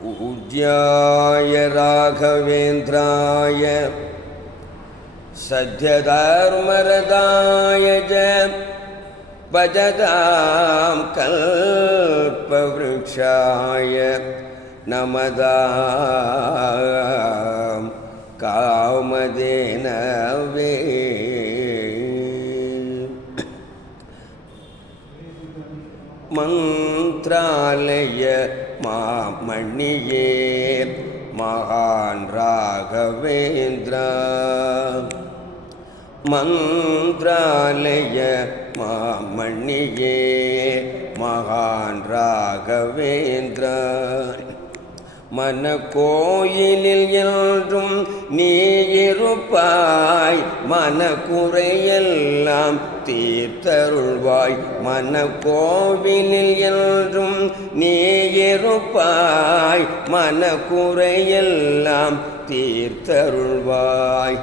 पूज्याय राघवेन्द्राय सद्यधर्मरदाय च भजतां कल्पवृक्षाय नमदां कामधेनवे மந்திராலய மாமணியே மகான் ராகவேந்திரா மந்திராலய மாமணியே மகான் ராகவேந்திரா மனக்கோயிலில் என்றும் நீ இருப்பாய். மனக்குறையெல்லாம் தீர்த்தருள்வாய். மனக்கோவிலில் என்றும் நீ இருப்பாய். மனக்குறையெல்லாம் தீர்த்தருள்வாய்.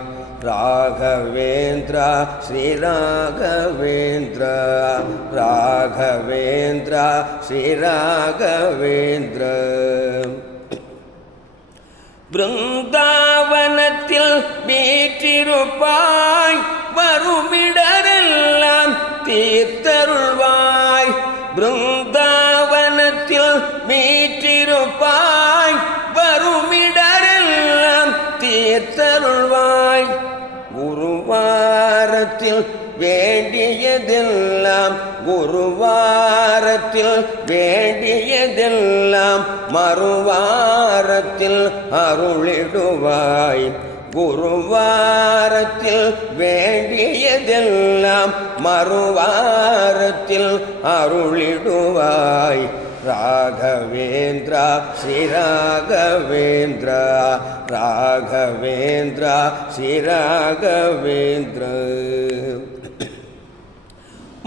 ராகவேந்திரா ஸ்ரீராகவேந்திரா ராகவேந்திரா. ஸ்ரீராகவேந்திரா பிருந்தாவனத்தில் வீற்றிருப்பாய் வருமிடரெல்லாம் தீர்த்தருள்வாய். பிருந்தாவனத்தில் வீற்றிருப்பாய் வருமிடரெல்லாம் தீர்த்தருள்வாய். குருவாரத்தில் வேண்டியதெல்லாம் குருவாரத்தில் வேண்டியதெல்லாம் மறுவாரத்தில் அருளிடுவாய். குருவாரத்தில் வேண்டியதெல்லாம் மறுவாரத்தில் அருளிடுவாய். ராகவேந்திரா ஸ்ரீராகவேந்திரா ராகவேந்திரா ஸ்ரீராகவேந்திர.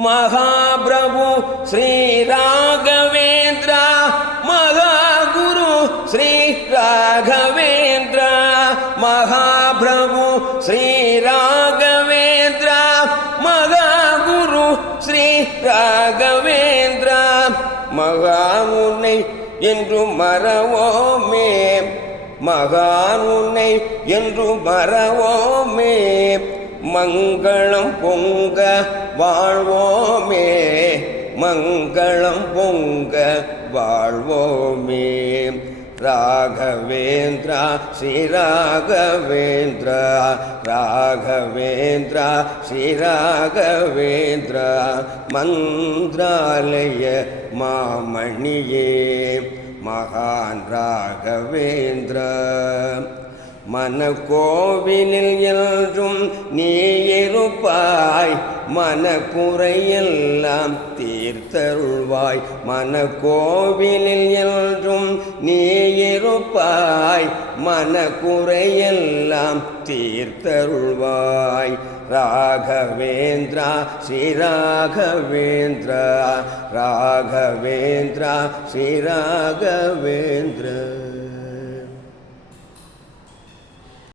மகாபிரபு ஸ்ரீராகவேந்திர மகாகுரு ஸ்ரீ ராகவேந்திர மகாபிரபு ஸ்ரீராகவேந்திர மகாகுரு ஸ்ரீ ராகவேந்திர. மகான் என்று மறவோமே மகான் என்று மறவோமே. மங்களம் பொங்க வாழ்வோமே மங்களம் பொங்க வாழ்வோமே. ராகவேந்திரா ஸ்ரீராகவேந்திரா ராகவேந்திரா ஸ்ரீராகவேந்திரா மந்திராலய மாமணியே மகான் ராகவேந்திர. மனக்கோவிலில் என்றும் நீ இருப்பாய். மனக்குறையெல்லாம் தீர்த்தருள்வாய். மனக்கோவிலில் என்றும் நீ இருப்பாய். மனக்குறையெல்லாம் தீர்த்தருள்வாய். ராகவேந்திரா ஸ்ரீராகவேந்திரா ராகவேந்திரா ஸ்ரீராகவேந்திர.